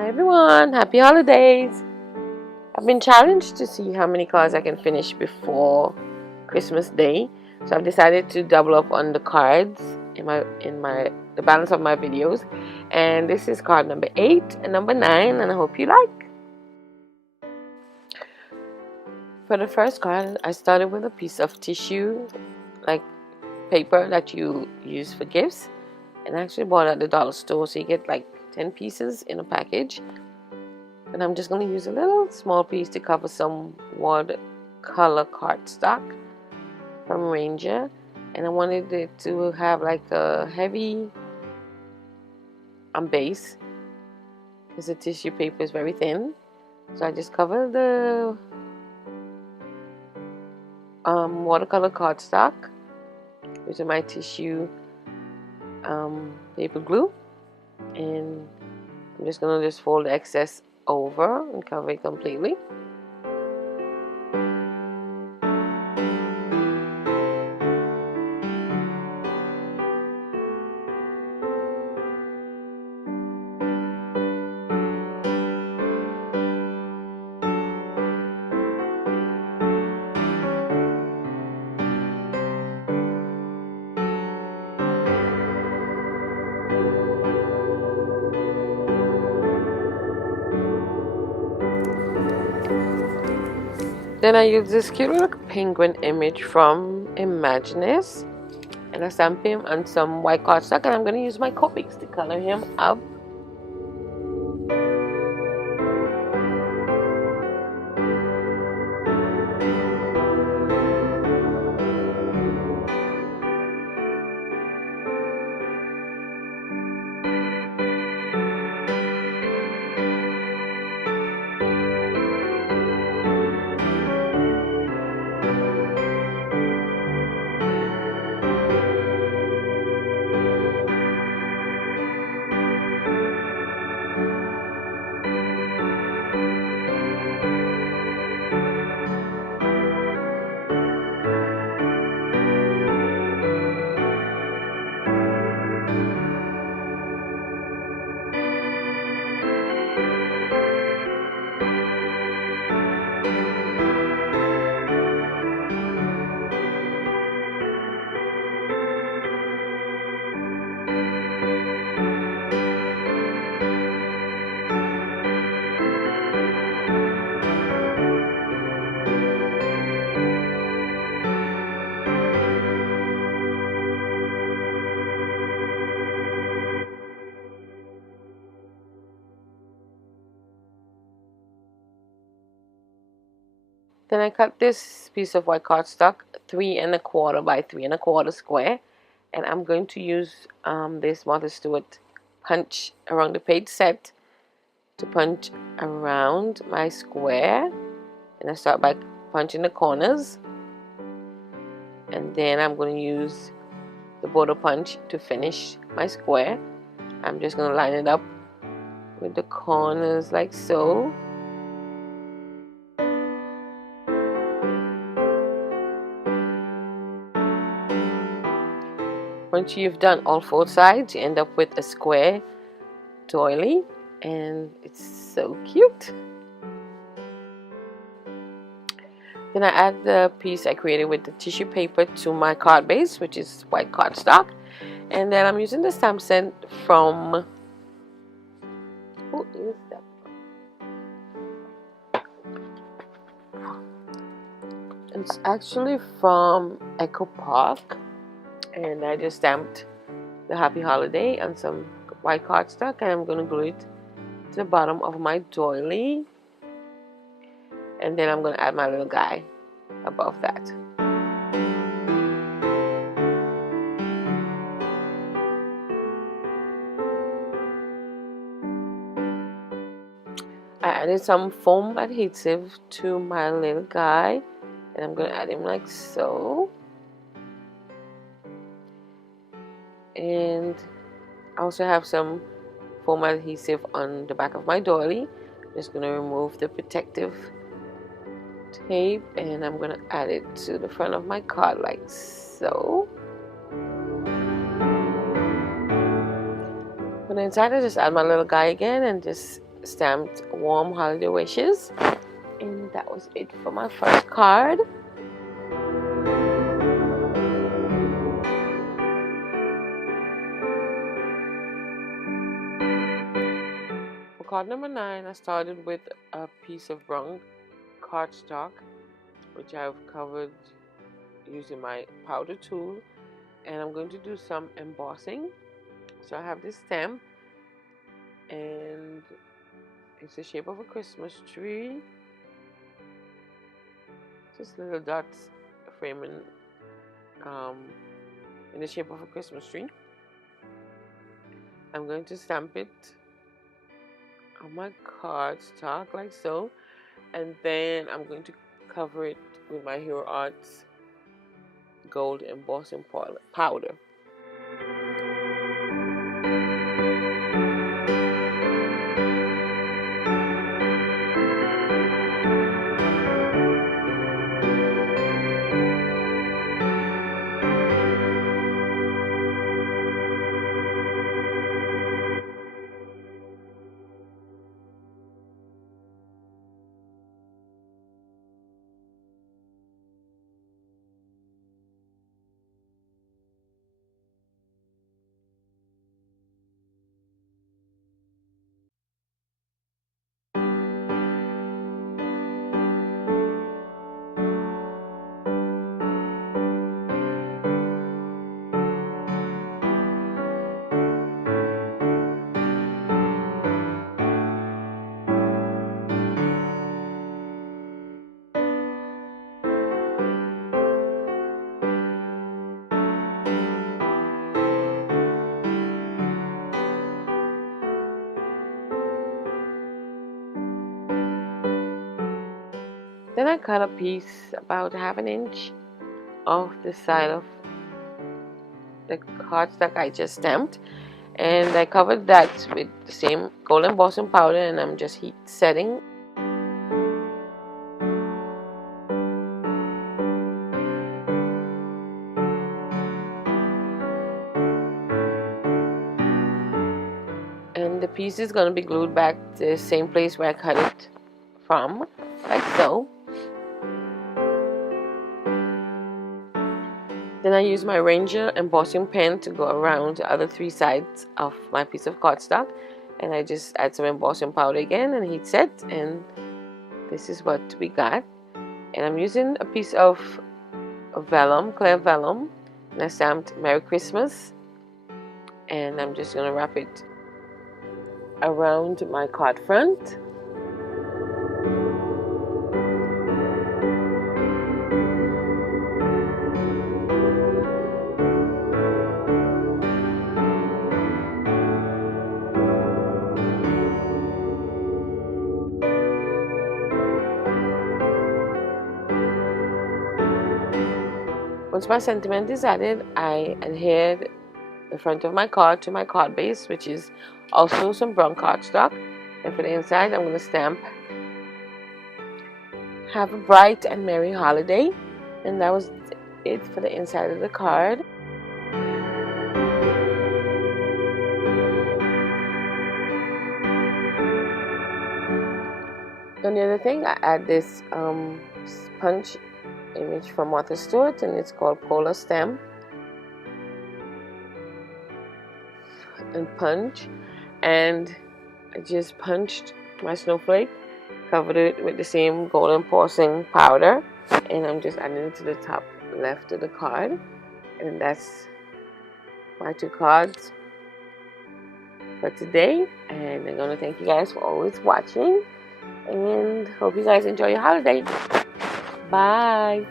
Hi everyone, happy holidays! I've been challenged to see how many cards I can finish before Christmas Day, so I've decided to double up on the cards in the balance of my videos. And this is card number 8 and number 9, and I hope you like. For the first card, I started with a piece of tissue, like paper that you use for gifts, and I actually bought it at the dollar store, so you get like 10 pieces in a package. And I'm just going to use a little small piece to cover some watercolor cardstock from Ranger, and I wanted it to have like a heavy base because the tissue paper is very thin. So I just cover the watercolor cardstock with my tissue paper glue, and I'm just going to fold the excess over and cover it completely. Then I use this cute little penguin image from Imagineers, and I stamp him on some white cardstock, and I'm going to use my Copics to color him up. Then I cut this piece of white cardstock 3 1/4 by 3 1/4 square, and I'm going to use this Martha Stewart punch around the page set to punch around my square. And I start by punching the corners, and then I'm going to use the border punch to finish my square. I'm just going to line it up with the corners like so. Once you've done all 4 sides, you end up with a square doily, and it's so cute. Then I add the piece I created with the tissue paper to my card base, which is white cardstock, and then I'm using the stamp set from It's actually from Echo Park, and I just stamped the Happy Holiday on some white cardstock, and I'm going to glue it to the bottom of my doily, and then I'm going to add my little guy above that. I added some foam adhesive to my little guy, and I'm going to add him like so. And I also have some foam adhesive on the back of my doily. I'm just going to remove the protective tape, and I'm going to add it to the front of my card like so. On the inside, I just add my little guy again and just stamped warm holiday wishes. And that was it for my first card. For card number 9, I started with a piece of brown cardstock, which I've covered using my powder tool, and I'm going to do some embossing. So I have this stamp, and it's the shape of a Christmas tree, just little dots framing in the shape of a Christmas tree. I'm going to stamp it on my cardstock like so, and then I'm going to cover it with my Hero Arts gold embossing powder. Then I cut a piece about ½ an inch off the side of the cardstock I just stamped, and I covered that with the same gold embossing powder, and I'm just heat setting. And the piece is going to be glued back to the same place where I cut it from, like so. Then I use my Ranger embossing pen to go around the other 3 sides of my piece of cardstock, and I just add some embossing powder again and heat set, and this is what we got. And I'm using a piece of vellum, clear vellum, and I stamped Merry Christmas, and I'm just going to wrap it around my card front. Once my sentiment is added, I adhered the front of my card to my card base, which is also some brown cardstock. And for the inside, I'm going to stamp "Have a bright and merry holiday," and that was it for the inside of the card. And the other thing, I add this punch image from Martha Stewart, and it's called Polar Stamp and Punch, and I just punched my snowflake, covered it with the same gold embossing powder, and I'm just adding it to the top left of the card. And that's my 2 cards for today, and I'm gonna thank you guys for always watching, and hope you guys enjoy your holiday. Bye.